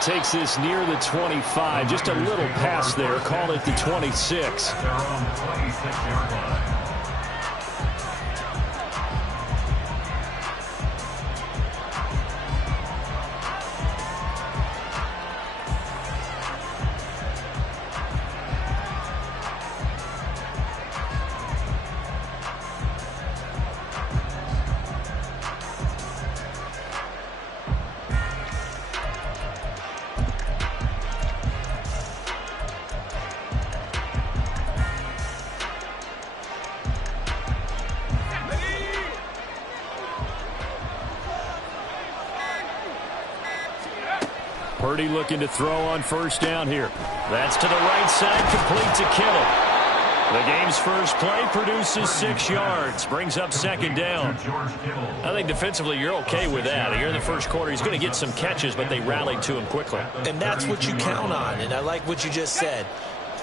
takes this near the 25. Just a little pass there. Call it the 26. Purdy looking to throw on first down here. That's to the right side, complete to Kittle. The game's first play produces 6 yards, brings up second down. I think defensively you're okay with that. Here in the first quarter, he's going to get some catches, but they rallied to him quickly. And that's what you count on, and I like what you just said.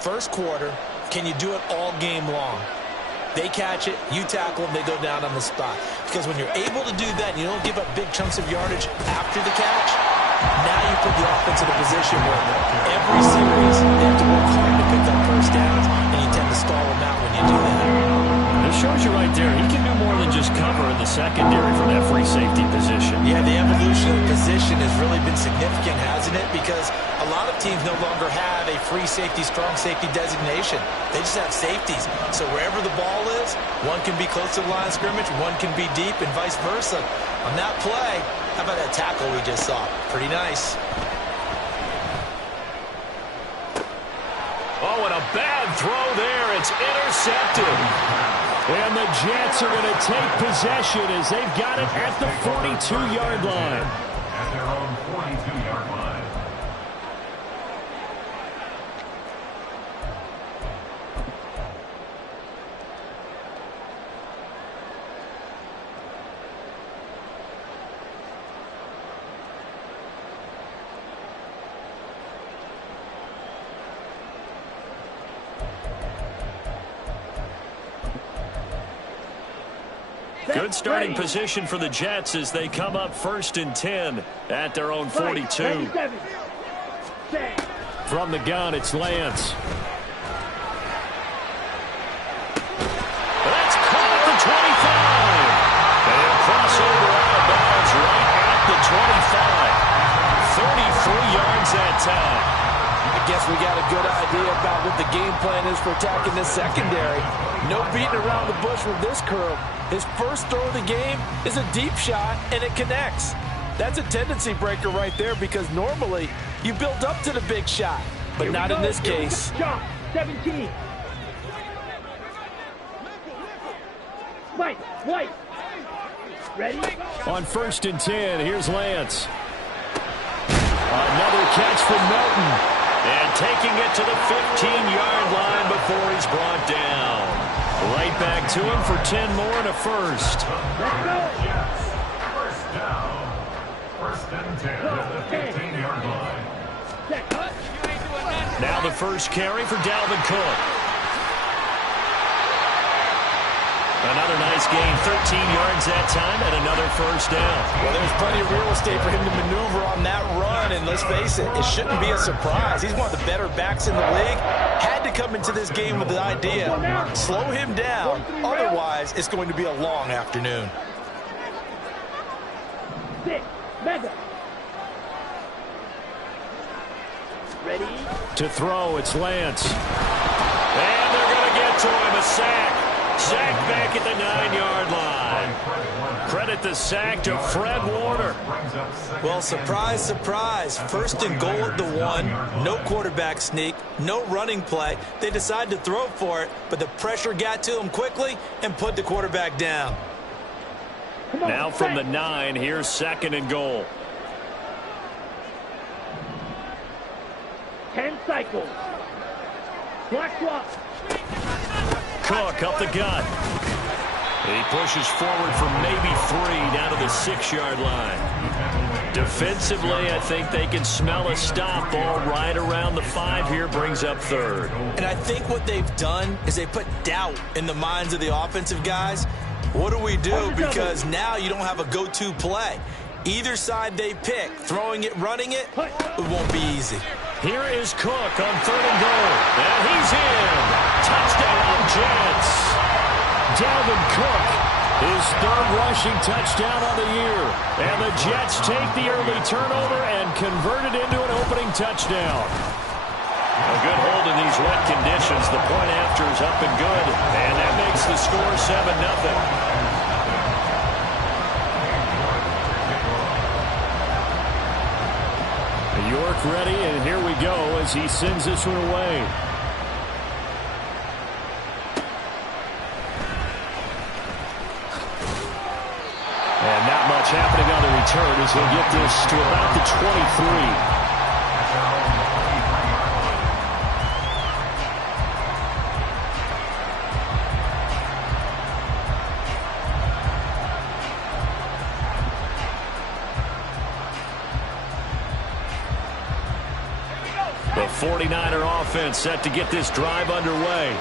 First quarter, can you do it all game long? They catch it, you tackle them, they go down on the spot. Because when you're able to do that and you don't give up big chunks of yardage after the catch, now you put the offense in a position where every series they have to work hard to pick up first downs, and you tend to stall them out when you do that. It shows you right there, he can do more than just cover in the secondary from that free safety position. Yeah, the evolution of the position has really been significant, hasn't it? Because a lot of teams no longer have a free safety, strong safety designation. They just have safeties. So wherever the ball is, one can be close to the line of scrimmage, one can be deep, and vice versa. On that play, how about that tackle we just saw? Pretty nice. Oh, and a bad throw there. It's intercepted. And the Jets are going to take possession as they've got it at the 42-yard line. At their own 42-yard line. Good starting position for the Jets as they come up 1st and 10 at their own 42. From the gun, it's Lance. That's caught at the 25. And a crossover out of bounds right at the 25. 33 yards that time. I guess we got a good idea about what the game plan is for attacking this secondary. No beating around the bush with this curve. His first throw of the game is a deep shot, and it connects. That's a tendency breaker right there because normally you build up to the big shot, but not in this case. Jump, 17. White. Ready? On 1st and 10, here's Lance. Another catch from Melton. And taking it to the 15-yard line before he's brought down. Right back to him for 10 more and a first. Let's go. First down. 1st and 10 at the 15-yard line. Now the first carry for Dalvin Cook. Another nice gain, 13 yards that time, and another first down. Well, there's plenty of real estate for him to maneuver on that run, and let's face it, it shouldn't be a surprise. He's one of the better backs in the league. Had to come into this game with the idea, slow him down, otherwise it's going to be a long afternoon. 6, mega. Ready? To throw, it's Lance. And they're going to get to him, a sack. Sack back at the 9-yard line. Credit the sack to Fred Warner. Well, surprise, surprise. 1st and goal at the 1. No quarterback sneak. No running play. They decide to throw for it, but the pressure got to him quickly and put the quarterback down. Now from the 9, here's 2nd and goal. 10 cycles. Block swap. Cook up the gut. He pushes forward for maybe 3 down to the 6-yard line. Defensively, I think they can smell a stop. Ball right around the 5 here, brings up 3rd. And I think what they've done is they put doubt in the minds of the offensive guys. What do we do? Because now you don't have a go-to play. Either side they pick, throwing it, running it, it won't be easy. Here is Cook on 3rd and goal. And he's in. Touchdown, Jets. Dalvin Cook, his 3rd rushing touchdown of the year. And the Jets take the early turnover and convert it into an opening touchdown. A good hold in these wet conditions. The point after is up and good. And that makes the score 7-0. York ready, and here we go as he sends this one away. And not much happening on the return as he'll get this to about the 23. The 49er offense set to get this drive underway.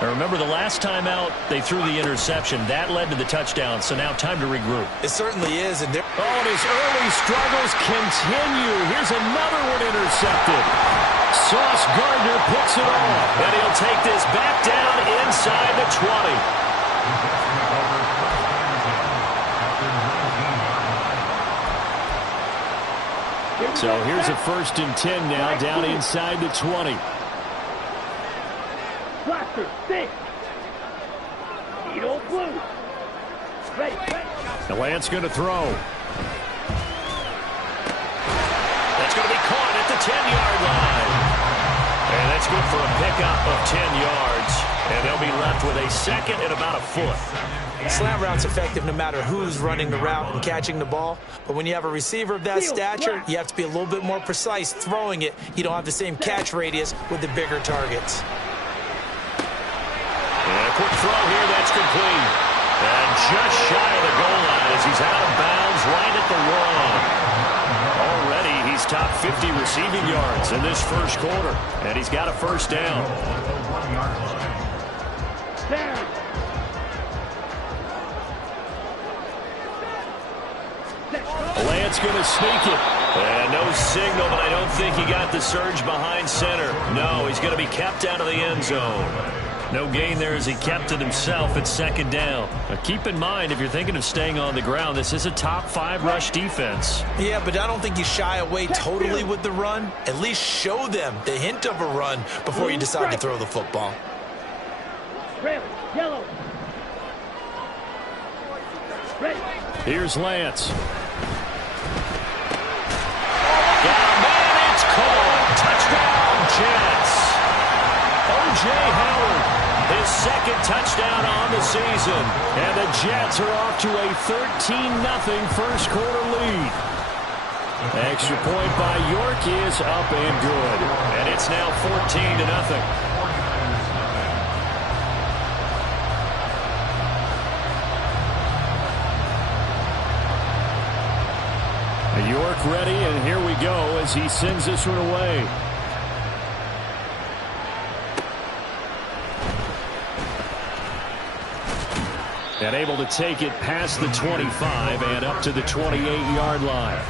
Now remember, the last time out, they threw the interception. That led to the touchdown, so now time to regroup. It certainly is. And his early struggles continue. Here's another one intercepted. Sauce Gardner picks it off, and he'll take this back down inside the 20. So here's a 1st and 10 now, down inside the 20. Blaster, stick. Needle blue. Ready. The Lance going to throw. That's going to be caught at the 10-yard line. And that's good for a pickup of 10 yards. And they'll be left with a 2nd and about a foot. Slant route's effective no matter who's running the route and catching the ball. But when you have a receiver of that stature, you have to be a little bit more precise throwing it. You don't have the same catch radius with the bigger targets. And a quick throw here, that's complete. And just shy of the goal line as he's out of bounds right at the 1. Already he's top 50 receiving yards in this 1st quarter. And he's got a 1st down. Lance going to sneak it. And no signal, but I don't think he got the surge behind center. No, he's going to be kept out of the end zone. No gain there as he kept it himself at 2nd down. Now keep in mind, if you're thinking of staying on the ground, this is a top 5 rush defense. Yeah, but I don't think you shy away totally with the run. At least show them the hint of a run before you decide to throw the football. Red, yellow. Ready. Here's Lance. Got a man, it's caught. Touchdown, Jets. O.J. Howard, his 2nd touchdown on the season. And the Jets are off to a 13-0 1st quarter lead. Extra point by York is up and good. And it's now 14-0. York ready, and here we go as he sends this one away. And able to take it past the 25 and up to the 28-yard line.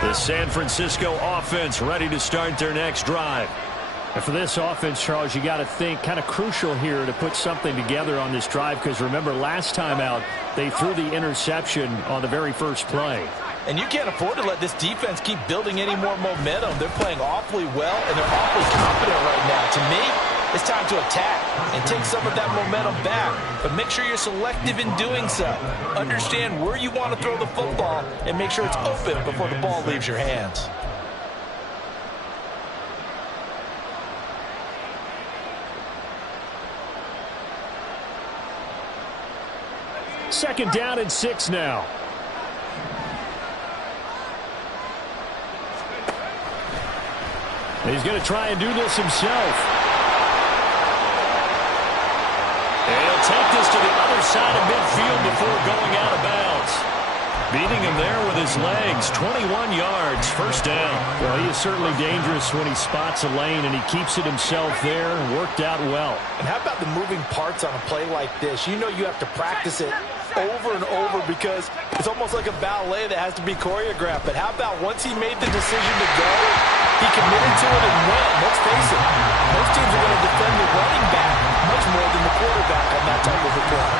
The San Francisco offense ready to start their next drive. And for this offense, Charles, you got to think kind of crucial here to put something together on this drive, because remember last time out they threw the interception on the very first play. And you can't afford to let this defense keep building any more momentum. They're playing awfully well, and they're awfully confident right now. To me, it's time to attack and take some of that momentum back. But make sure you're selective in doing so. Understand where you want to throw the football and make sure it's open before the ball leaves your hands. Second down and 6 now. He's going to try and do this himself. And he'll take this to the other side of midfield before going out of bounds. Beating him there with his legs. 21 yards, first down. Well, he is certainly dangerous when he spots a lane, and he keeps it himself there. Worked out well. And how about the moving parts on a play like this? You know you have to practice it over and over because it's almost like a ballet that has to be choreographed. But how about once he made the decision to go, he committed to it and went. Let's face it, most teams are going to defend the running back much more than the quarterback on that type of a play.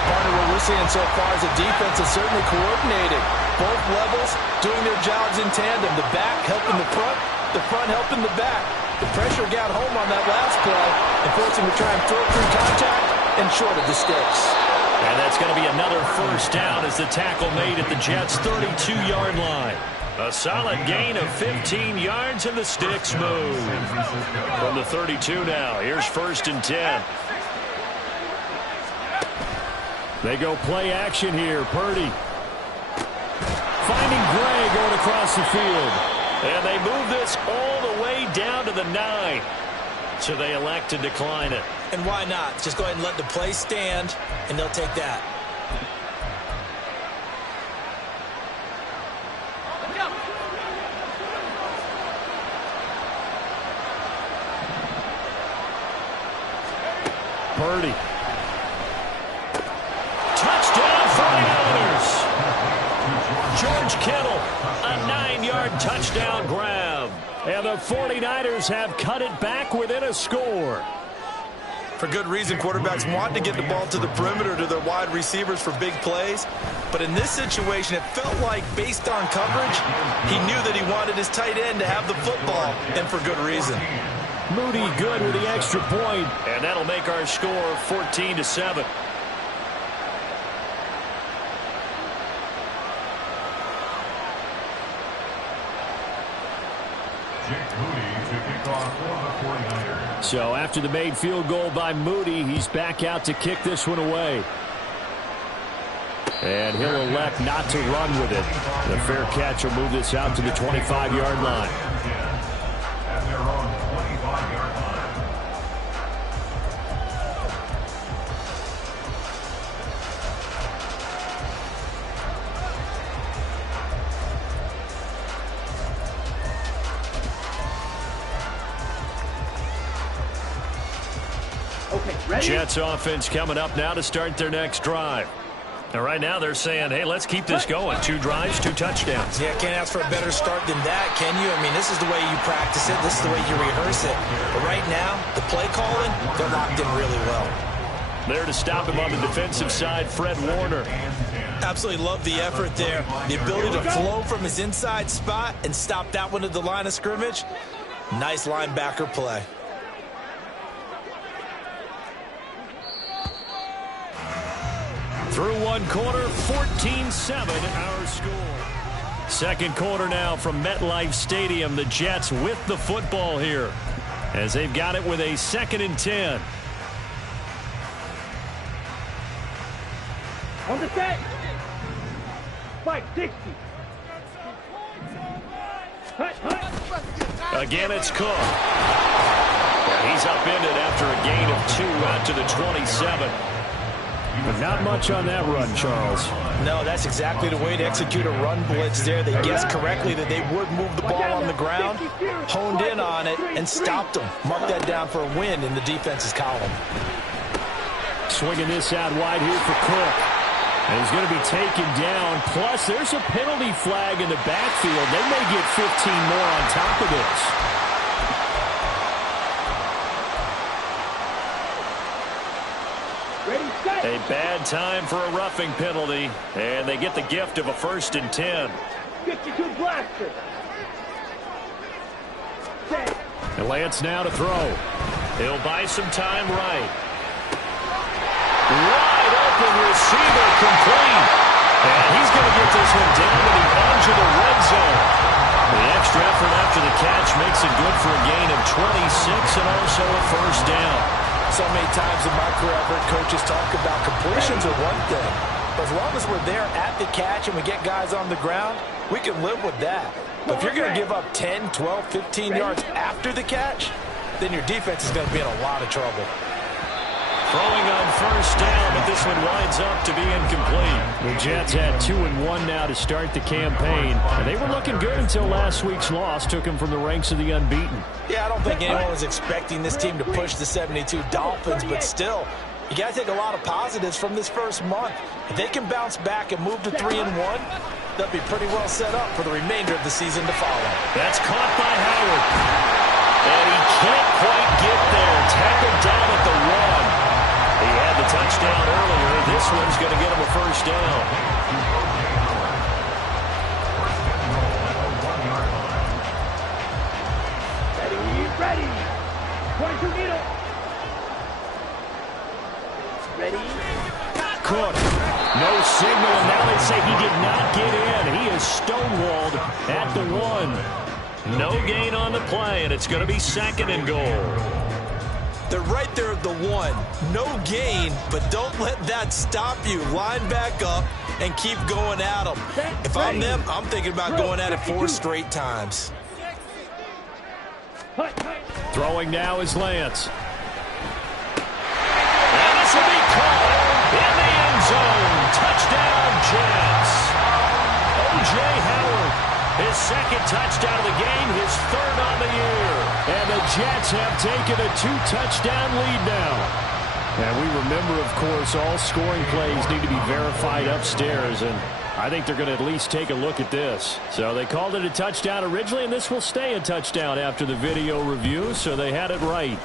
Part of what we're seeing so far is the defense is certainly coordinated. Both levels doing their jobs in tandem. The back helping the front helping the back. The pressure got home on that last play and forced him to try and throw through contact and short of the sticks. And that's going to be another first down as the tackle made at the Jets' 32-yard line. A solid gain of 15 yards and the sticks move. From the 32 now, here's 1st and 10. They go play action here. Purdy finding Gray going across the field. And they move this all the way down to the 9. So they elect to decline it. And why not? Just go ahead and let the play stand, and they'll take that. Purdy. Touchdown 49ers. George Kittle, a 9-yard touchdown grab. And the 49ers have cut it back within a score. For good reason, quarterbacks want to get the ball to the perimeter to their wide receivers for big plays. But in this situation, it felt like, based on coverage, he knew that he wanted his tight end to have the football, and for good reason. Moody good with the extra point. And that'll make our score 14-7. So after the made field goal by Moody, he's back out to kick this one away. And he'll elect not to run with it. The fair catch will move this out to the 25-yard line. At their own 25-yard line. Okay, ready? Jets offense coming up now to start their next drive. And right now they're saying, hey, let's keep this going. 2 drives, 2 touchdowns. Yeah, can't ask for a better start than that, can you? I mean, this is the way you practice it. This is the way you rehearse it. But right now, the play calling, they're locked in really well. There to stop him on the defensive side, Fred Warner. Absolutely love the effort there. The ability to flow from his inside spot and stop that one at the line of scrimmage. Nice linebacker play. Through one quarter, 14-7 our score. Second quarter now from MetLife Stadium. The Jets with the football here as they've got it with a 2nd and 10. On the set. 560. Again, it's Cook. And he's upended after a gain of 2 out to the 27. But not much on that run, Charles. No, that's exactly the way to execute a run blitz there. They guessed correctly that they would move the ball on the ground, honed in on it, and stopped them. Mark that down for a win in the defense's column. Swinging this out wide here for Cook. And he's going to be taken down. Plus, there's a penalty flag in the backfield. They may get 15 more on top of this. A bad time for a roughing penalty, and they get the gift of a 1st and 10. 52 blaster. And Lance now to throw. He'll buy some time right. Wide open receiver complete. And he's going to get this one down to the edge of the red zone. The extra effort after the catch makes it good for a gain of 26 and also a 1st down. So many times in my career, I've heard coaches talk about completions are one thing. But as long as we're there at the catch and we get guys on the ground, we can live with that. But if you're going to give up 10, 12, 15 yards after the catch, then your defense is going to be in a lot of trouble. Throwing on first down, but this one winds up to be incomplete. The Jets had 2-1 now to start the campaign. And they were looking good until last week's loss took them from the ranks of the unbeaten. Yeah, I don't think anyone was expecting this team to push the 72 Dolphins, but still, you got to take a lot of positives from this first month. If they can bounce back and move to 3-1, they'll be pretty well set up for the remainder of the season to follow. That's caught by Howard. And he can't quite get there. Tackled down at the 1. He had the touchdown earlier. This one's going to get him a first down. Ready. Point to needle. Ready. Cook. No signal, and now they say he did not get in. He is stonewalled at the 1. No gain on the play, and it's going to be 2nd and goal. They're right there at the 1. No gain, but don't let that stop you. Line back up and keep going at them. If I'm them, I'm thinking about going at it 4 straight times. Throwing now is Lance. And this will be caught in the end zone. Touchdown, Jets. O.J. Howard, his 2nd touchdown of the game, his 3rd on the year. And the Jets have taken a 2-touchdown lead now. And we remember, of course, all scoring plays need to be verified upstairs, and I think they're going to at least take a look at this. So they called it a touchdown originally, and this will stay a touchdown after the video review, so they had it right.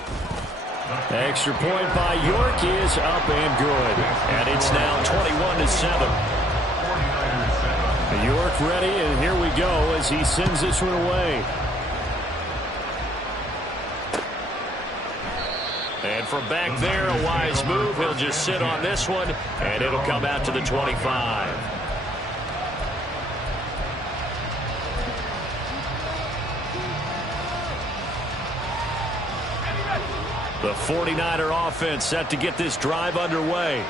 Extra point by York is up and good. And it's now 21-7. York ready, and here we go as he sends this one away. And from back there, a wise move. He'll just sit on this one, and it'll come out to the 25. The 49er offense set to get this drive underway.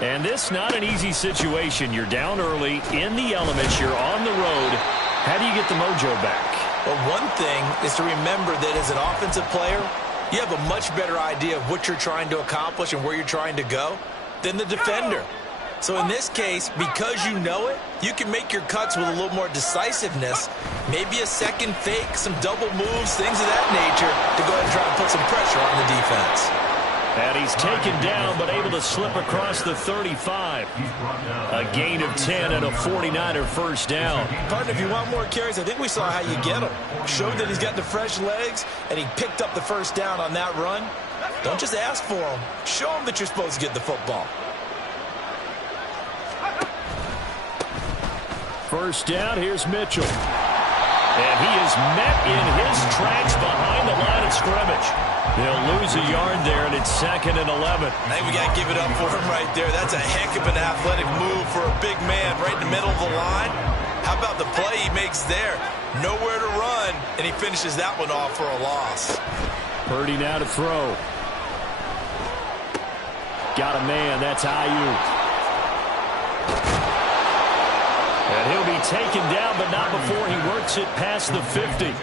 And this not an easy situation. You're down early, in the elements, you're on the road. How do you get the mojo back? Well, one thing is to remember that as an offensive player, you have a much better idea of what you're trying to accomplish and where you're trying to go than the defender. So in this case, because you know it, you can make your cuts with a little more decisiveness, maybe a second fake, some double moves, things of that nature, to go ahead and try to put some pressure on the defense. And he's taken down, but able to slip across the 35. A gain of 10 and a 49er first down. Partner, if you want more carries, I think we saw how you get him. Showed that he's got the fresh legs, and he picked up the first down on that run. Don't just ask for him. Show him that you're supposed to get the football. First down, here's Mitchell. And he is met in his tracks behind the line of scrimmage. They'll lose a yard there, and it's 2nd and 11. I think we got to give it up for him right there. That's a heck of an athletic move for a big man right in the middle of the line. How about the play he makes there? Nowhere to run, and he finishes that one off for a loss. Purdy now to throw. Got a man, that's Ayuk. And he'll be taken down, but not before he works it past the 50.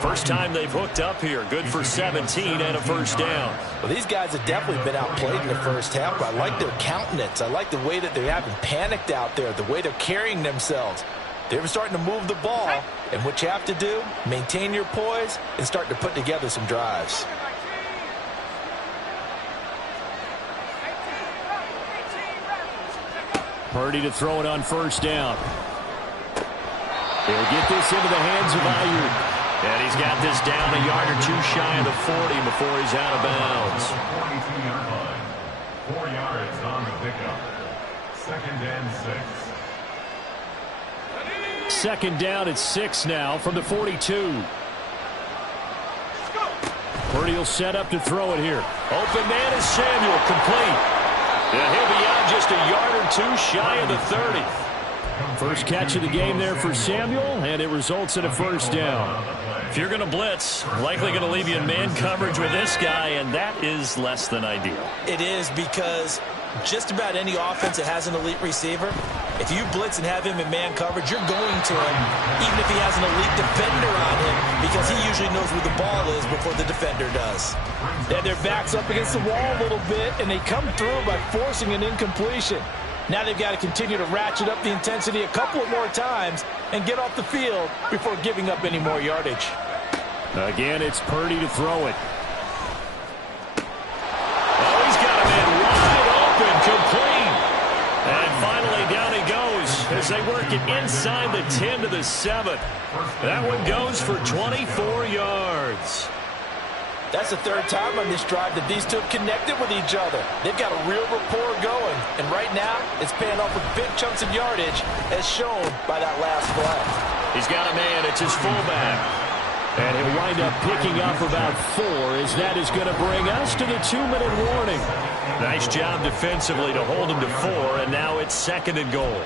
First time they've hooked up here. Good for 17 and a first down. Well, these guys have definitely been outplayed in the first half, but I like their countenance. I like the way that they haven't panicked out there, the way they're carrying themselves. They're starting to move the ball, and what you have to do, maintain your poise and start to put together some drives. Purdy to throw it on first down. He'll get this into the hands of Ayuk. And he's got this down a yard or two shy of the 40 before he's out of bounds. 42-yard line. 4 yards on the pickup. 2nd and 6. Second down at 6 now from the 42. Purdy will set up to throw it here. Open man is Samuel, complete. And he'll be out just a yard or two shy of the 30. First catch of the game there for Samuel, and it results in a first down. If you're going to blitz, likely going to leave you in man coverage with this guy, and that is less than ideal. It is, because just about any offense that has an elite receiver, if you blitz and have him in man coverage, you're going to him, even if he has an elite defender on him, because he usually knows where the ball is before the defender does. Yeah, their back's up against the wall a little bit, and they come through by forcing an incompletion. Now they've got to continue to ratchet up the intensity a couple of more times and get off the field before giving up any more yardage. Again, it's Purdy to throw it. Oh, he's got him in wide open, complete. And finally down he goes as they work it inside the 10 to the 7. That one goes for 24 yards. That's the third time on this drive that these two have connected with each other. They've got a real rapport going, and right now it's paying off with big chunks of yardage, as shown by that last play. He's got a man. It's his fullback. And he'll wind up picking up about 4, as that is going to bring us to the 2-minute warning. Nice job defensively to hold him to 4, and now it's 2nd and goal.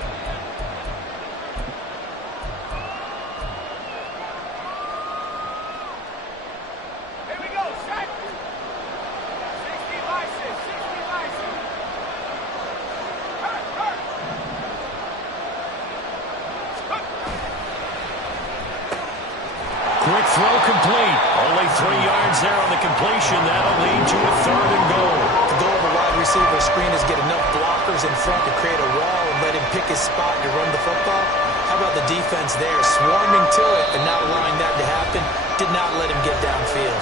Here we go, set. 60 license, 60 license. Hurt. Quick throw complete. Only 3 yards there on the completion. That'll lead to a 3rd and goal. The goal of a wide receiver screen is get enough blockers in front to create a wall and let him pick his spot to run the football. How about the defense there, swarming to it and not allowing that to happen? Did not let him get downfield.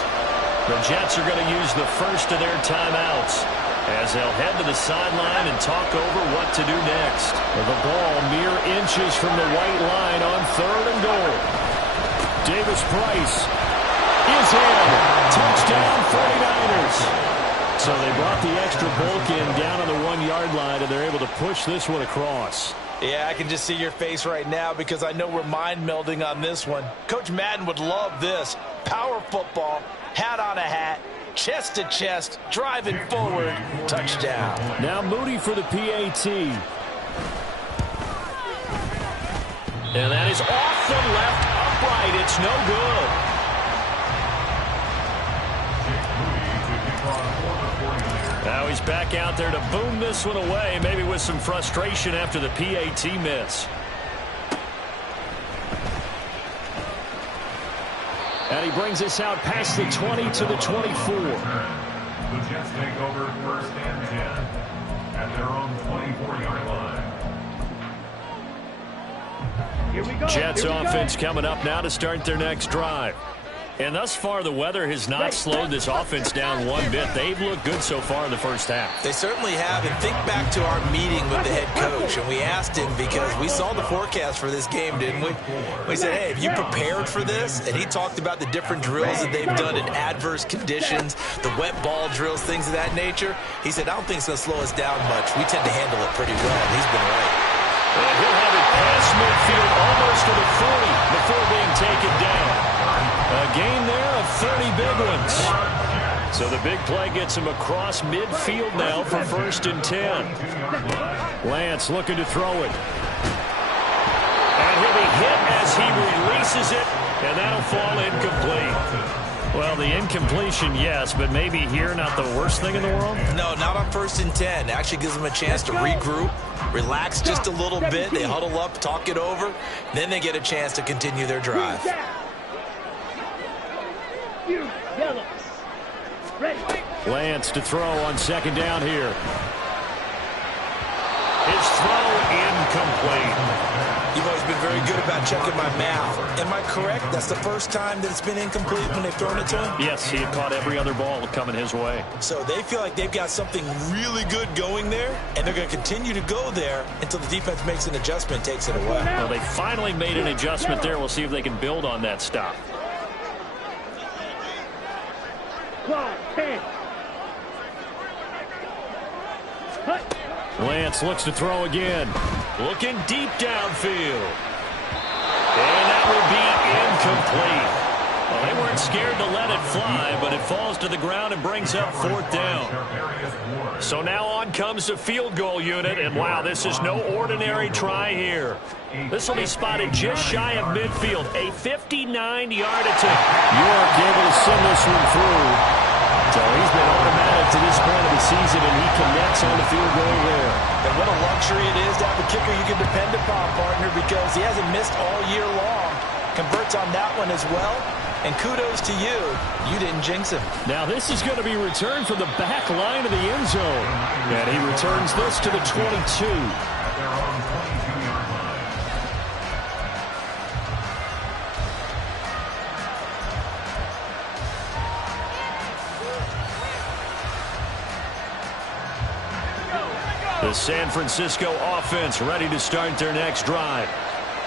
The Jets are going to use the first of their timeouts as they'll head to the sideline and talk over what to do next. With the ball mere inches from the white line on 3rd and goal. Davis Price is in. Touchdown 49ers. So they brought the extra bulk in down on the 1-yard line, and they're able to push this one across. Yeah, I can just see your face right now because I know we're mind melding on this one. Coach Madden would love this. Power football, hat on a hat, chest to chest, driving forward, touchdown. Now Moody for the PAT. And that is off the left upright. It's no good. Now he's back out there to boom this one away, maybe with some frustration after the PAT miss. And he brings us out past the 20 to the 24. The Jets take over 1st and 10 at their own 24-yard line. Here we go. Jets Here we offense go. coming up now to start their next drive. And thus far, the weather has not slowed this offense down one bit. They've looked good so far in the first half. They certainly have. And think back to our meeting with the head coach, and we asked him because we saw the forecast for this game, didn't we? We said, hey, have you prepared for this? And he talked about the different drills that they've done in adverse conditions, the wet ball drills, things of that nature. He said, I don't think it's going to slow us down much. We tend to handle it pretty well. And he's been right. And he'll have it past midfield almost to the 40 before being taken down. A gain there of 30 big ones. So the big play gets him across midfield now for 1st and 10. Lance looking to throw it. And he'll be hit as he releases it, and that'll fall incomplete. Well, the incompletion, yes, but maybe here not the worst thing in the world? No, not on 1st and 10. Actually gives them a chance to regroup, relax just a little bit. They huddle up, talk it over. Then they get a chance to continue their drive. You yellows. Ready. Lance to throw on 2nd down here. His throw incomplete. You've always been very good about checking my math. Am I correct? That's the first time that it's been incomplete when they've thrown it to him? Yes, he had caught every other ball coming his way. So they feel like they've got something really good going there, and they're going to continue to go there until the defense makes an adjustment, takes it away. Well, they finally made an adjustment there. We'll see if they can build on that stop. Claw, 10. Hut. Lance looks to throw again. Looking deep downfield. And that will be incomplete. Well, they weren't scared to let it fly, but it falls to the ground and brings up 4th down. So now on comes the field goal unit, and wow, this is no ordinary try here. This will be spotted just shy of midfield, a 59-yard attempt. York able to send this one through. So he's been automatically drive to this point of the season, and he connects on the field goal there. And what a luxury it is to have a kicker you can depend upon, partner, because he hasn't missed all year long. Converts on that one as well. And kudos to you. You didn't jinx him. Now this is going to be returned from the back line of the end zone. And he returns this to the 22. The San Francisco offense ready to start their next drive.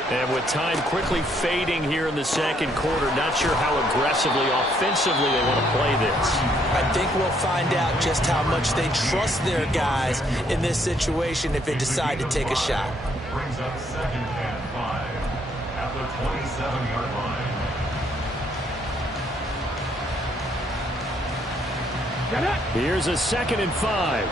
And with time quickly fading here in the second quarter, not sure how aggressively, offensively they want to play this. I think we'll find out just how much they trust their guys in this situation if they decide to take a shot. Brings up 2nd and 5 at the 27-yard line. Here's a 2nd and 5.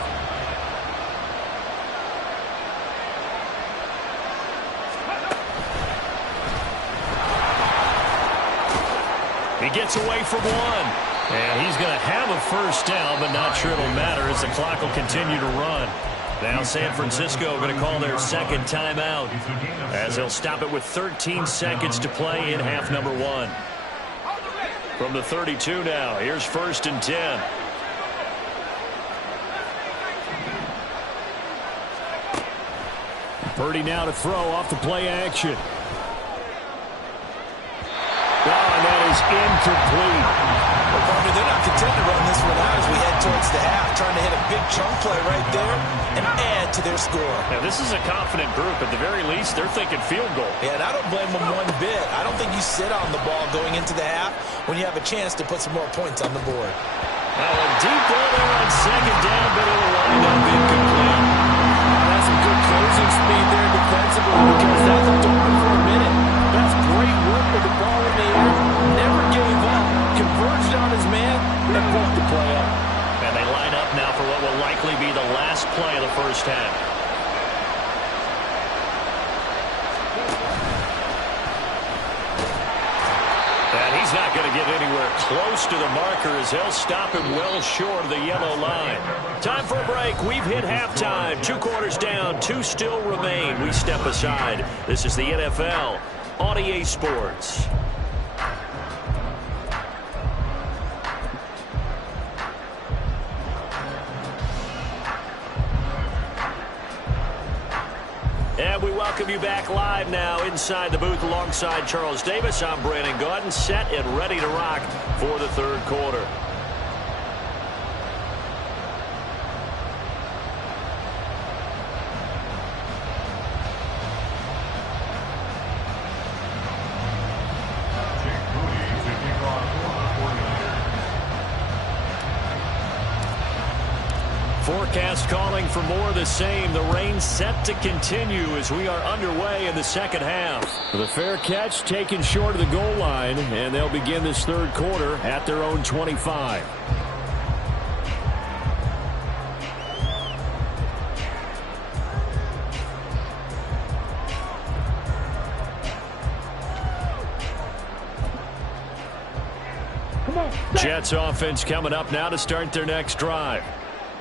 He gets away from one. And he's going to have a first down, but not sure it'll matter as the clock will continue to run. Now San Francisco going to call their second timeout as they'll stop it with 13 seconds to play in half number 1. From the 32 now, here's 1st and 10. Purdy now to throw off the play action. And that is incomplete. Well, partner, they're not content to run this one out as we head towards the half, trying to hit a big chunk play right there and add to their score. Now, this is a confident group. At the very least, they're thinking field goal. Yeah, and I don't blame them one bit. I don't think you sit on the ball going into the half when you have a chance to put some more points on the board. Now, a deep ball there on 2nd down, but it'll wind up incomplete. That's some good closing speed there defensively because that's a open for a minute. That's great work with the ball in the air. Never gave up. Converged on his man and broke the play up. And they line up now for what will likely be the last play of the first half. And he's not going to get anywhere close to the marker as he'll stop him well short of the yellow line. Time for a break. We've hit halftime. 2 quarters down. 2 still remain. We step aside. This is the NFL on EA Sports. And we welcome you back live now inside the booth alongside Charles Davis. I'm Brandon Gaudin, set and ready to rock for the third quarter. Forecast calling for more of the same. The rain set to continue as we are underway in the second half. The fair catch taken short of the goal line, and they'll begin this third quarter at their own 25. Jets offense coming up now to start their next drive.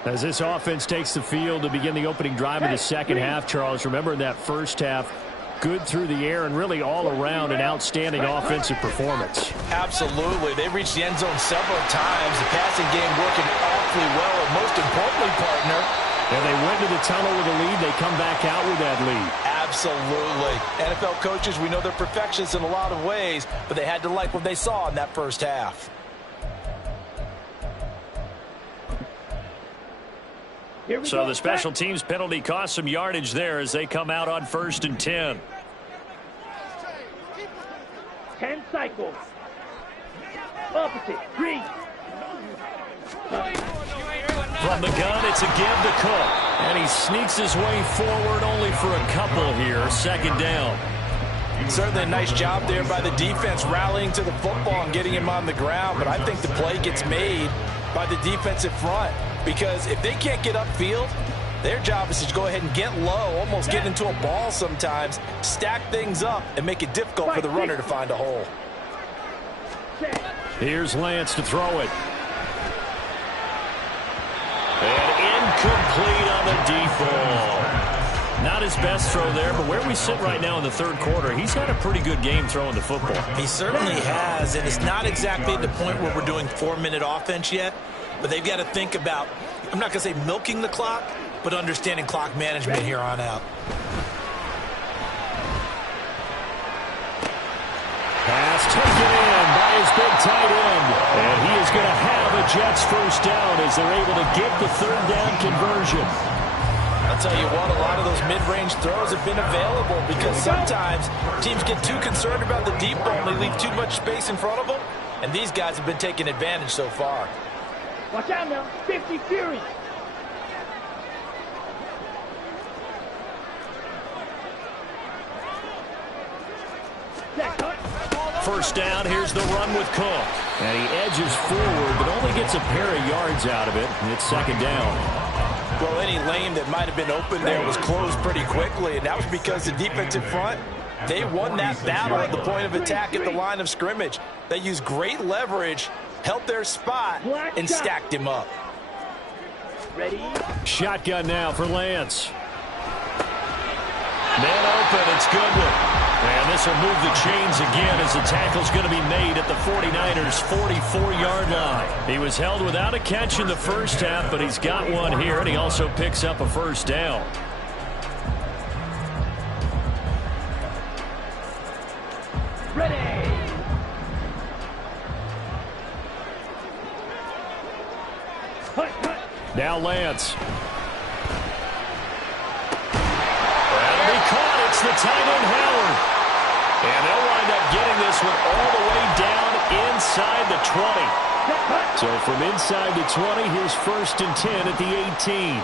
As this offense takes the field to begin the opening drive of the second half, Charles, remember in that first half, good through the air and really all around an outstanding offensive performance. Absolutely. They reached the end zone several times. The passing game working awfully well, and most importantly, partner, and they went to the tunnel with a lead. They come back out with that lead. Absolutely. NFL coaches, we know they're perfectionists in a lot of ways, but they had to like what they saw in that first half. So the special teams penalty cost some yardage there as they come out on 1st and 10. 10 cycles. Opposite. 3. From the gun, it's a give to Cook. And he sneaks his way forward only for a couple here. 2nd down. Certainly a nice job there by the defense rallying to the football and getting him on the ground. But I think the play gets made by the defensive front. Because if they can't get upfield, their job is to go ahead and get low, almost get into a ball sometimes, stack things up, and make it difficult for the runner to find a hole. Here's Lance to throw it. Incomplete on the deep ball. Not his best throw there, but where we sit right now in the third quarter, he's had a pretty good game throwing the football. He certainly has, and it's not exactly at the point where we're doing 4-minute offense yet, but they've got to think about, I'm not going to say milking the clock, but understanding clock management here on out. Pass taken in by his big tight end. And he is going to have a Jets first down as they're able to get the third down conversion. I'll tell you what, a lot of those mid-range throws have been available because sometimes teams get too concerned about the deep ball and they leave too much space in front of them, and these guys have been taking advantage so far. Watch out now. 50 Fury. First down, here's the run with Cook. And he edges forward, but only gets a pair of yards out of it. And it's second down. Well, any lane that might have been open there was closed pretty quickly, and that was because the defensive front, they won that battle at the point of attack at the line of scrimmage. They used great leverage, held their spot, and stacked him up. Ready? Shotgun now for Lance. Man open, it's Goodwin. And this will move the chains again as the tackle's going to be made at the 49ers' 44-yard line. He was held without a catch in the first half, but he's got one here, and he also picks up a first down. Ready? Now Lance. That'll be caught. It's the tight end, Howard. And they'll wind up getting this one all the way down inside the 20. So from inside the 20, here's first and 10 at the 18.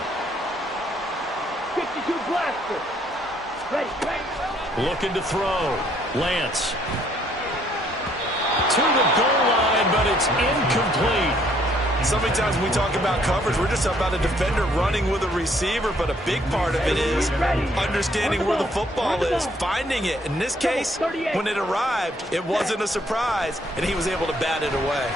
52 blaster. Ready, ready. Looking to throw. Lance. To the goal line, but it's incomplete. So many times when we talk about coverage, we're just about a defender running with a receiver, but a big part of it is understanding where the football is, finding it. In this case, when it arrived, it wasn't a surprise, and he was able to bat it away.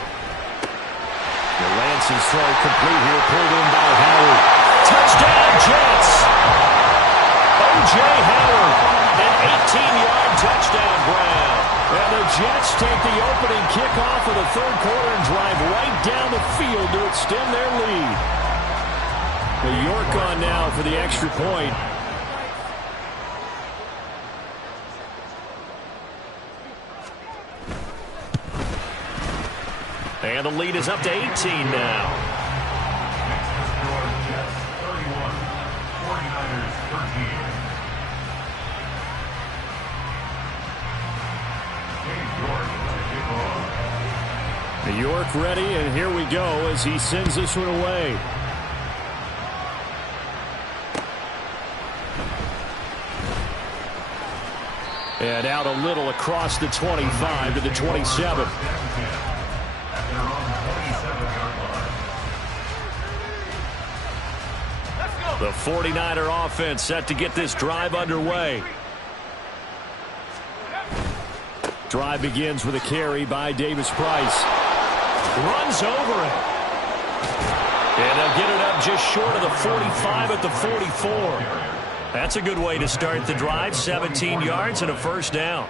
The Lance's throw complete here, pulled in by Howard. Touchdown, Jets! O.J. Howard, an 18-yard touchdown grab. And the Jets take the opening kickoff of the third quarter and drive right down the field to extend their lead. The York on now for the extra point. And the lead is up to 18 now. Jets 31, 49ers 13. New York ready, and here we go as he sends this one away. And out a little across the 25 to the 27. The 49er offense set to get this drive underway. Drive begins with a carry by Davis Price. Runs over it. And they'll get it up just short of the 45 at the 44. That's a good way to start the drive. 17 yards and a first down.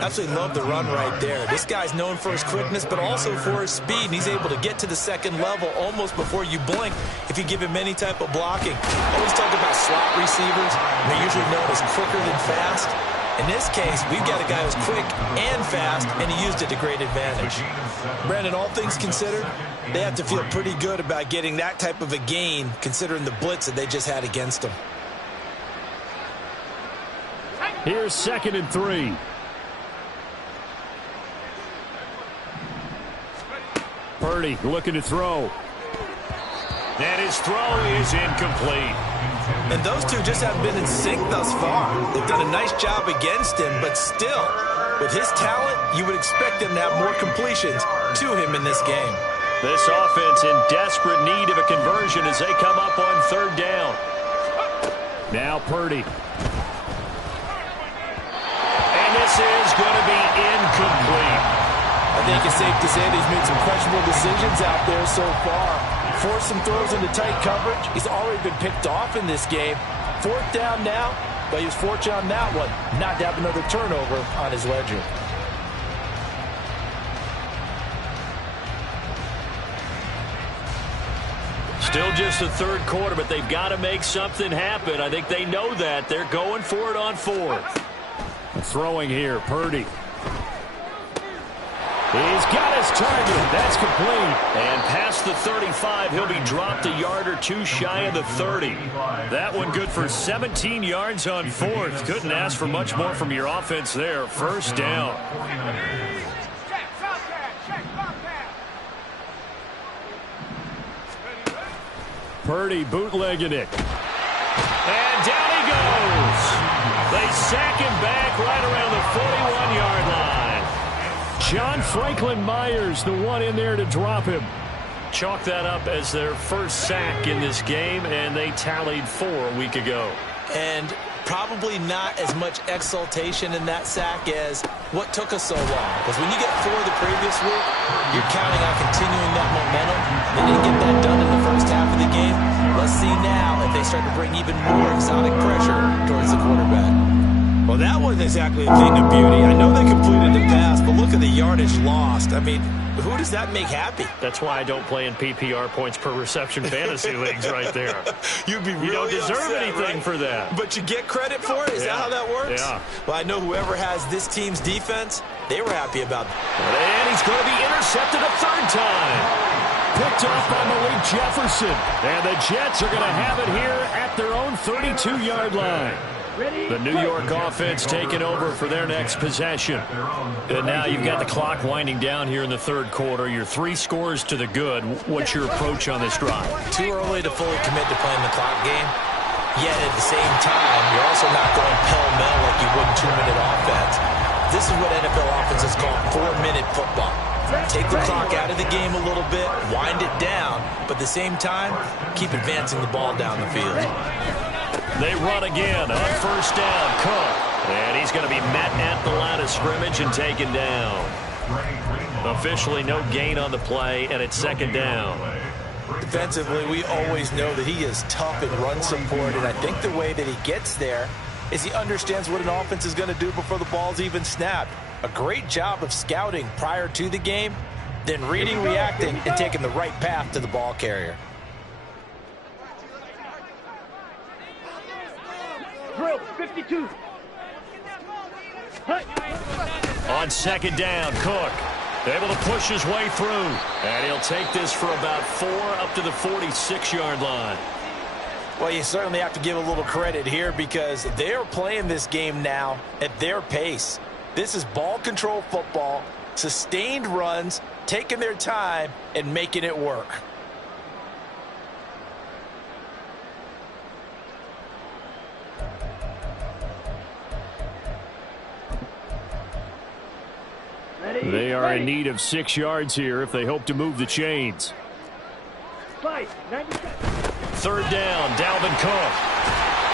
Absolutely love the run right there. This guy's known for his quickness, but also for his speed. And he's able to get to the second level almost before you blink if you give him any type of blocking. Always talk about slot receivers. They're usually known as quicker than fast. In this case, we've got a guy who's quick and fast, and he used it to great advantage. Brandon, all things considered, they have to feel pretty good about getting that type of a gain, considering the blitz that they just had against them. Here's 2nd and 3. Purdy looking to throw. And his throw is incomplete. And those two just haven't been in sync thus far. They've done a nice job against him, but still, with his talent, you would expect them to have more completions to him in this game. This offense in desperate need of a conversion as they come up on third down. Now Purdy. And this is going to be incomplete. I think it's safe to say that he's made some questionable decisions out there so far. Force some throws into tight coverage. He's already been picked off in this game. 4th down now, but he was fortunate on that one not to have another turnover on his ledger. Still just the third quarter, but they've got to make something happen. I think they know that. They're going for it on 4th. Throwing here, Purdy. He's got his target. That's complete. And past the 35, he'll be dropped a yard or two shy of the 30. That one good for 17 yards on 4th. Couldn't ask for much more from your offense there. First down. Purdy bootlegging it. And down he goes. They sack him back right around the 41-yard line. John Franklin Myers, the one in there to drop him. Chalk that up as their first sack in this game, and they tallied 4 a week ago. And probably not as much exultation in that sack as what took us so long. Because when you get 4 the previous week, you're counting on continuing that momentum. They didn't get that done in the first half of the game. Let's see now if they start to bring even more exotic pressure towards the quarterback. Well, that wasn't exactly a thing of beauty. I know they completed the pass, but look at the yardage lost. I mean, who does that make happy? That's why I don't play in PPR points per reception fantasy leagues right there. You'd be really You don't deserve upset, anything right? for that. But you get credit for it? Is that how that works? Yeah. Well, I know whoever has this team's defense, they were happy about it. And he's going to be intercepted a 3rd time. Picked off by Malik Jefferson. And the Jets are going to have it here at their own 32-yard line. The New York offense taking over for their next possession. And now you've got the clock winding down here in the 3rd quarter. Your 3 scores to the good. What's your approach on this drive? Too early to fully commit to playing the clock game. Yet at the same time, you're also not going pell-mell like you would in 2-minute offense. This is what NFL offenses call 4-minute football. Take the clock out of the game a little bit, wind it down, but at the same time, keep advancing the ball down the field. They run again on 1st down. Cook. And he's going to be met at the line of scrimmage and taken down. Officially no gain on the play, and it's 2nd down. Defensively, we always know that he is tough in run support, and I think the way that he gets there is he understands what an offense is going to do before the ball's even snapped. A great job of scouting prior to the game, then reading, reacting, and taking the right path to the ball carrier. Drill 52. On 2nd down, Cook able to push his way through. And he'll take this for about 4 up to the 46-yard line. Well, you certainly have to give a little credit here because they're playing this game now at their pace. This is ball control football, sustained runs, taking their time, and making it work. They are in need of 6 yards here if they hope to move the chains. 3rd down, Dalvin Cook.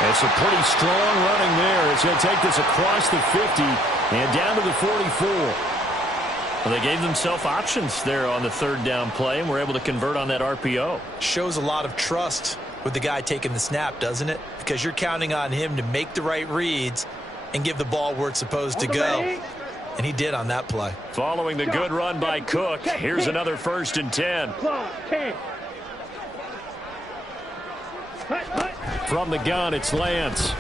It's a pretty strong running there as he'll take this across the 50 and down to the 44. Well, they gave themselves options there on the 3rd down play and were able to convert on that RPO. Shows a lot of trust with the guy taking the snap, doesn't it? Because you're counting on him to make the right reads and give the ball where it's supposed to go. And he did on that play. Following the good run by Cook, here's another 1st and 10. From the gun, it's Lance.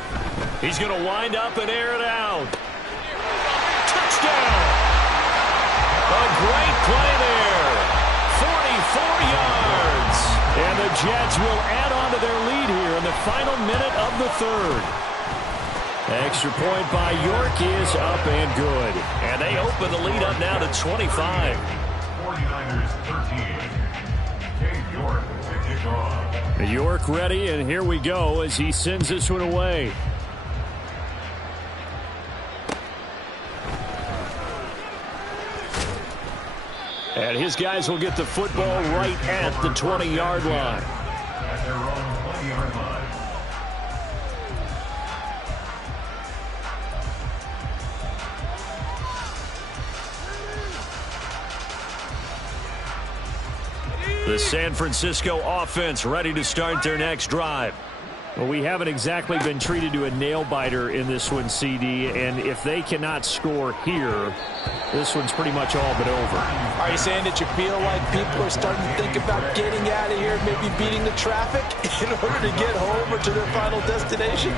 He's going to wind up and air it out. Touchdown! A great play there. 44 yards. And the Jets will add on to their lead here in the final minute of the 3rd. Extra point by York is up and good. And they open the lead up now to 25. 49ers 13. Cade York to kick off. York ready, and here we go as he sends this one away. And his guys will get the football right at the 20-yard line. At their own 20-yard line. The San Francisco offense ready to start their next drive. Well, we haven't exactly been treated to a nail-biter in this one, CD, and if they cannot score here, this one's pretty much all but over. Are you saying that you feel like people are starting to think about getting out of here, maybe beating the traffic in order to get home or to their final destination?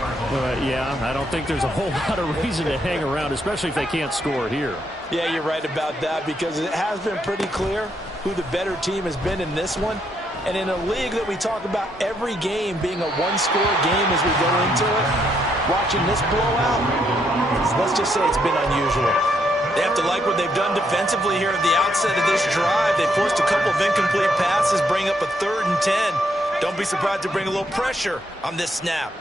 Yeah, I don't think there's a whole lot of reason to hang around, especially if they can't score here. Yeah, you're right about that, because it has been pretty clear who the better team has been in this one. And in a league that we talk about every game being a one-score game as we go into it, watching this blowout, let's just say it's been unusual. They have to like what they've done defensively here at the outset of this drive. They forced a couple of incomplete passes, bring up a 3rd and 10. Don't be surprised to bring a little pressure on this snap.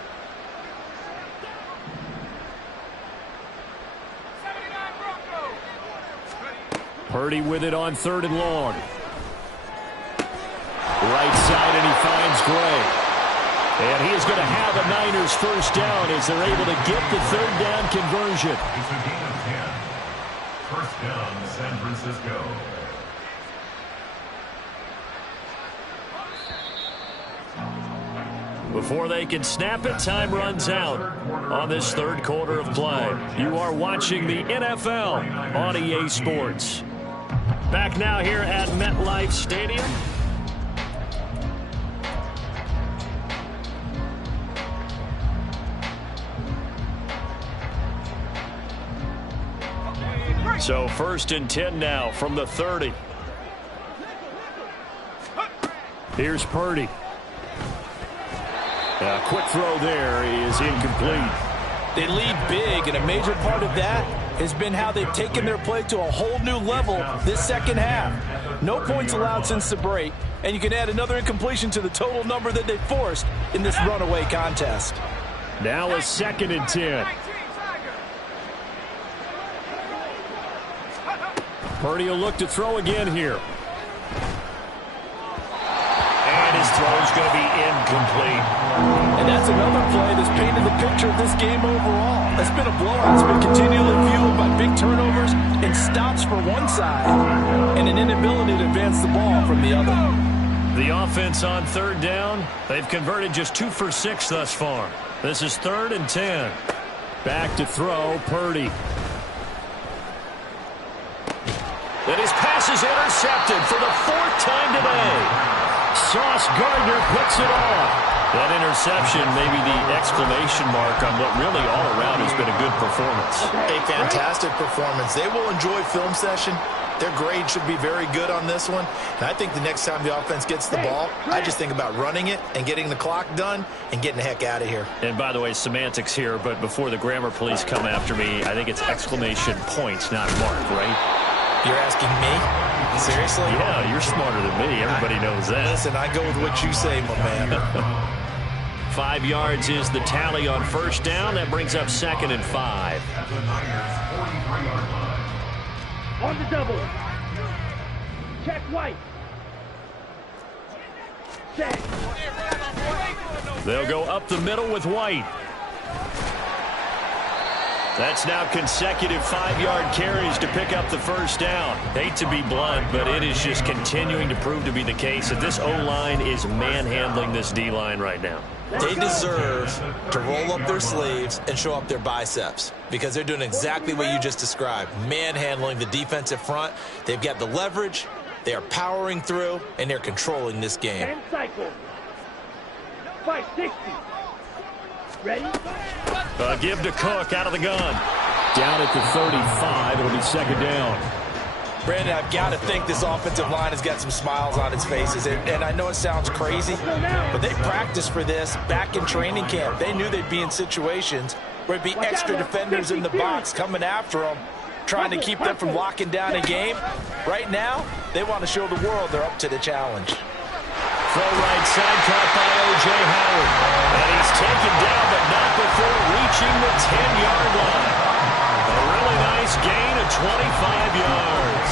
Purdy with it on 3rd and long. Right side, and he finds Gray. And he is going to have a Niners first down as they're able to get the 3rd down conversion. It's a gain of 10. First down, San Francisco. Before they can snap it, time runs out on this 3rd quarter of play. You are watching the NFL on EA Sports. Back now here at MetLife Stadium. So 1st and 10 now from the 30. Here's Purdy. A quick throw there is incomplete. They lead big, and a major part of that has been how they've taken their play to a whole new level this second half. No points allowed since the break, and you can add another incompletion to the total number that they forced in this runaway contest. Now a 2nd and 10. Purdy will look to throw again here. And his throw is going to be incomplete. And that's another play that's painted the picture of this game overall. It's been a blowout. It's been continually fueled by big turnovers and stops for one side and an inability to advance the ball from the other. The offense on 3rd down, they've converted just 2 for 6 thus far. This is 3rd and 10. Back to throw, Purdy. And his pass is intercepted for the 4th time today. Sauce Gardner puts it off. That interception may be the exclamation mark on what really all around has been a good performance. A fantastic performance. They will enjoy film session. Their grade should be very good on this one. And I think the next time the offense gets the ball, I just think about running it and getting the clock done and getting the heck out of here. And by the way, semantics here, but before the grammar police come after me, I think it's exclamation points, not mark, right? You're asking me? Seriously? Yeah, you're smarter than me. Everybody knows that. Listen, I go with what you say, my man. 5 yards is the tally on 1st down. That brings up 2nd and 5. At the Niners' 43-yard line. On the double. Check White. Set. They'll go up the middle with White. That's now consecutive 5-yard carries to pick up the 1st down. Hate to be blunt, but it is just continuing to prove to be the case that this O-line is manhandling this D-line right now. They deserve to roll up their sleeves and show up their biceps because they're doing exactly what you just described, manhandling the defensive front. They've got the leverage, they are powering through, and they're controlling this game. 10 cycles. 560. Ready? Give to Cook out of the gun. Down at the 35, it'll be 2nd down. Brandon, I've got to think this offensive line has got some smiles on its faces. And I know it sounds crazy, but they practiced for this back in training camp. They knew they'd be in situations where it'd be extra defenders in the box coming after them, trying to keep them from locking down a game. Right now, they want to show the world they're up to the challenge. Throw right side, caught by O.J. Howard. And he's taken down, but not before reaching the 10-yard line. A really nice gain of 25 yards.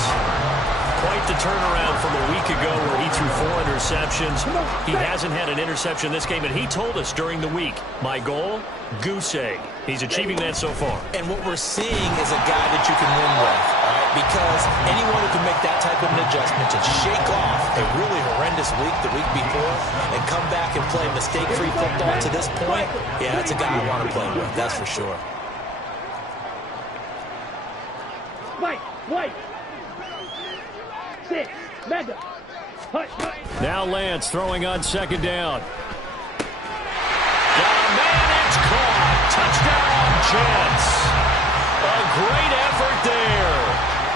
Quite the turnaround from a week ago where he threw 4 interceptions. He hasn't had an interception this game, and he told us during the week, my goal, goose egg. He's achieving that so far. And what we're seeing is a guy that you can win with, all right? Because anyone who can make that type of an adjustment to shake off a really horrendous week the week before and come back and play mistake-free football to this point, yeah, that's a guy I want to play with, that's for sure. White. 6. Mega. Hush. Now Lance throwing on second down. Got a man, it's caught. Touchdown, Jets. A great effort there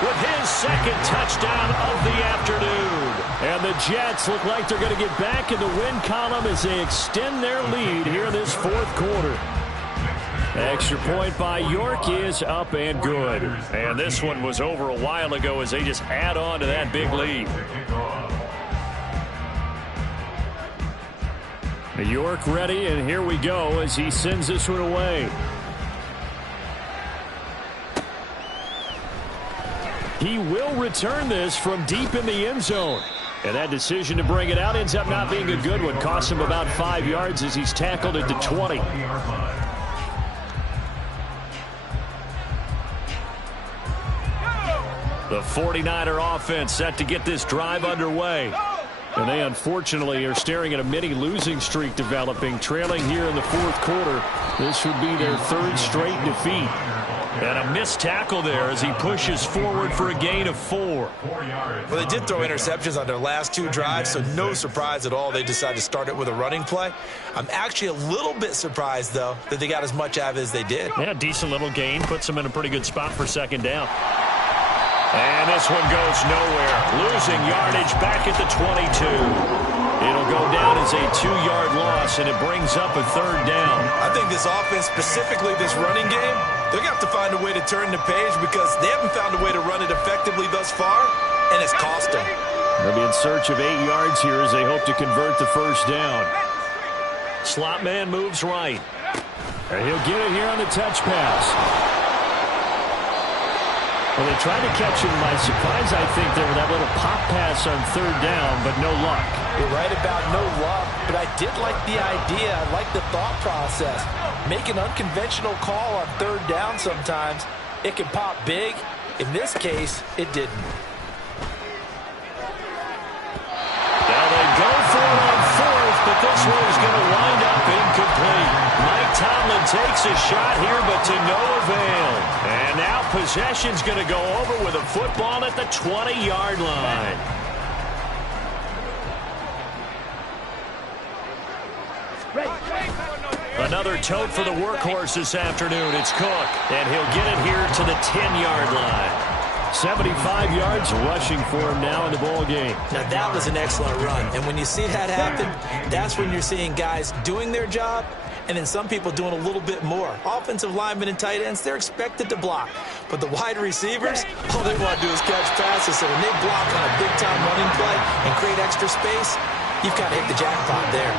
with his second touchdown of the afternoon. And the Jets look like they're going to get back in the win column as they extend their lead here in this fourth quarter. Extra point by York is up and good. And this one was over a while ago as they just add on to that big lead. York ready, and here we go as he sends this one away. He will return this from deep in the end zone. And that decision to bring it out ends up not being a good one. Costs him about 5 yards as he's tackled at the 20. The 49er offense set to get this drive underway. And they unfortunately are staring at a mini losing streak developing, trailing here in the fourth quarter. This would be their 3rd straight defeat. And a missed tackle there as he pushes forward for a gain of 4. Well, they did throw interceptions on their last 2 drives, so no surprise at all they decided to start it with a running play. I'm actually a little bit surprised, though, that they got as much out of it as they did. Yeah, decent little gain. Puts them in a pretty good spot for second down. And this one goes nowhere. Losing yardage back at the 22. It'll go down as a 2-yard loss, and it brings up a 3rd down. I think this offense, specifically this running game, they're going to have to find a way to turn the page because they haven't found a way to run it effectively thus far, and it's cost them. They'll be in search of 8 yards here as they hope to convert the first down. Slot man moves right. And he'll get it here on the touch pass. Well, they tried to catch him by surprise, I think, there with that little pop pass on 3rd down, but no luck. You're right about no luck, but I did like the idea. I like the thought process. Make an unconventional call on 3rd down sometimes. It can pop big. In this case, it didn't. Now they go for it on 4th, but this one is going to wind up incomplete. Mike Tomlin takes a shot here, but to no avail. And now possession's going to go over with a football at the 20-yard line. Another tote for the workhorse this afternoon. It's Cook, and he'll get it here to the 10-yard line. 75 yards rushing for him now in the ball game. Now, that was an excellent run. And when you see that happen, that's when you're seeing guys doing their job and then some people doing a little bit more. Offensive linemen and tight ends, they're expected to block. But the wide receivers, all they want to do is catch passes. So when they block on a big-time running play and create extra space, you've kind of hit the jackpot there.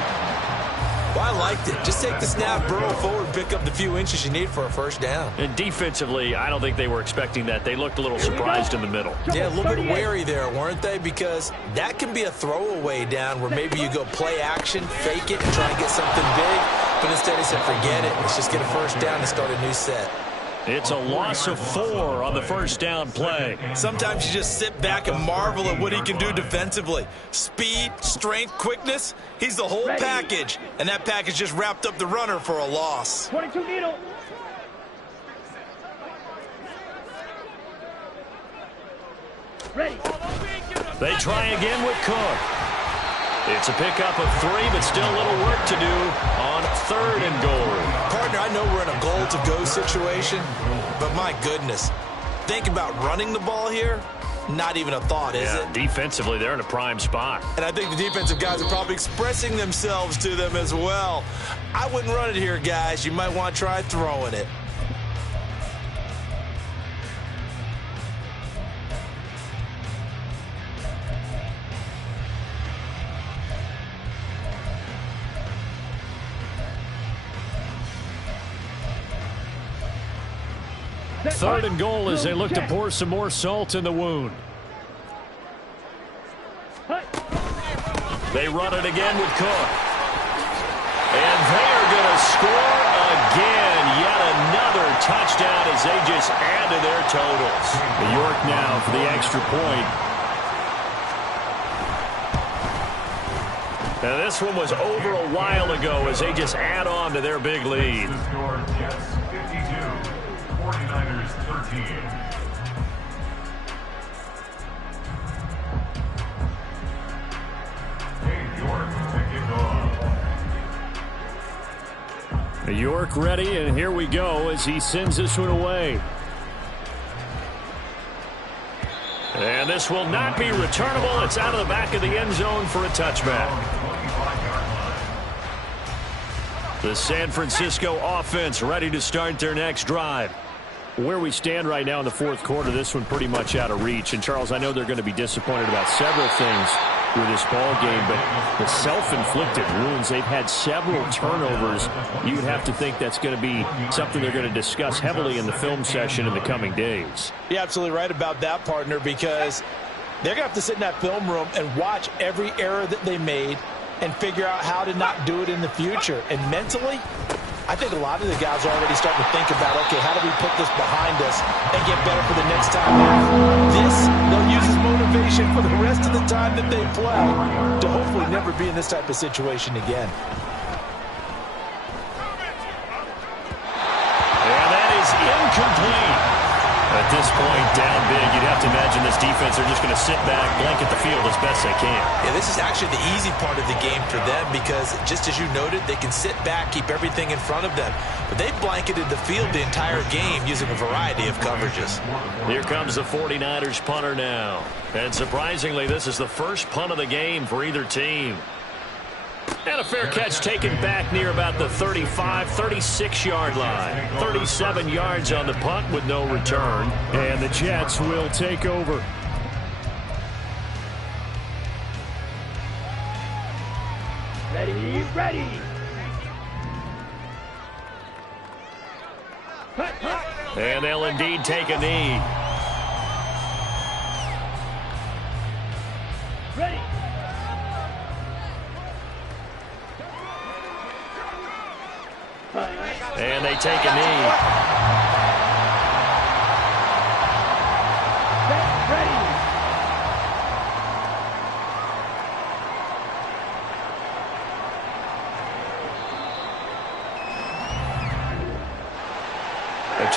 Well, I liked it. Just take the snap, burrow forward, pick up the few inches you need for a first down. And defensively, I don't think they were expecting that. They looked a little surprised in the middle. Yeah, a little bit wary there, weren't they? Because that can be a throwaway down where maybe you go play action, fake it, and try to get something big. But instead he said, forget it. Let's just get a first down and start a new set. It's a loss of 4 on the first down play. Sometimes you just sit back and marvel at what he can do defensively. Speed, strength, quickness, he's the whole package. And that package just wrapped up the runner for a loss. 22 needle. Ready. They try again with Cook. It's a pickup of 3, but still a little work to do on 3rd and goal. Partner, I know we're in a goal-to-go situation, but my goodness, think about running the ball here. Not even a thought, is it? Defensively, they're in a prime spot. And I think the defensive guys are probably expressing themselves to them as well. I wouldn't run it here, guys. You might want to try throwing it. Third and goal as they look to pour some more salt in the wound. They run it again with Cook. And they are going to score again. Yet another touchdown as they just add to their totals. York now for the extra point. Now this one was over a while ago as they just add on to their big lead. The score, Jets 52, 49ers 13. York ready, and here we go as he sends this one away. And this will not be returnable. It's out of the back of the end zone for a touchback. The San Francisco offense ready to start their next drive. Where we stand right now in the fourth quarter, this one pretty much out of reach. And, Charles, I know they're going to be disappointed about several things with this ball game, but the self-inflicted wounds, they've had several turnovers. You would have to think that's going to be something they're going to discuss heavily in the film session in the coming days. You're absolutely right about that, partner, because they're going to have to sit in that film room and watch every error that they made and figure out how to not do it in the future. And mentally, I think a lot of the guys are already starting to think about, okay, how do we put this behind us and get better for the next time out? This, they'll use as motivation for the rest of the time that they play to hopefully never be in this type of situation again. And that is incomplete. At this point, down big, you'd have to imagine this defense are just going to sit back, blanket the field as best they can. Yeah, this is actually the easy part of the game for them because, just as you noted, they can sit back, keep everything in front of them. But they've blanketed the field the entire game using a variety of coverages. Here comes the 49ers punter now. And surprisingly, this is the first punt of the game for either team. And a fair catch taken back near about the 35, 36-yard line. 37 yards on the punt with no return. And the Jets will take over. Ready, ready. And they'll indeed take a knee. Ready. And they take a knee.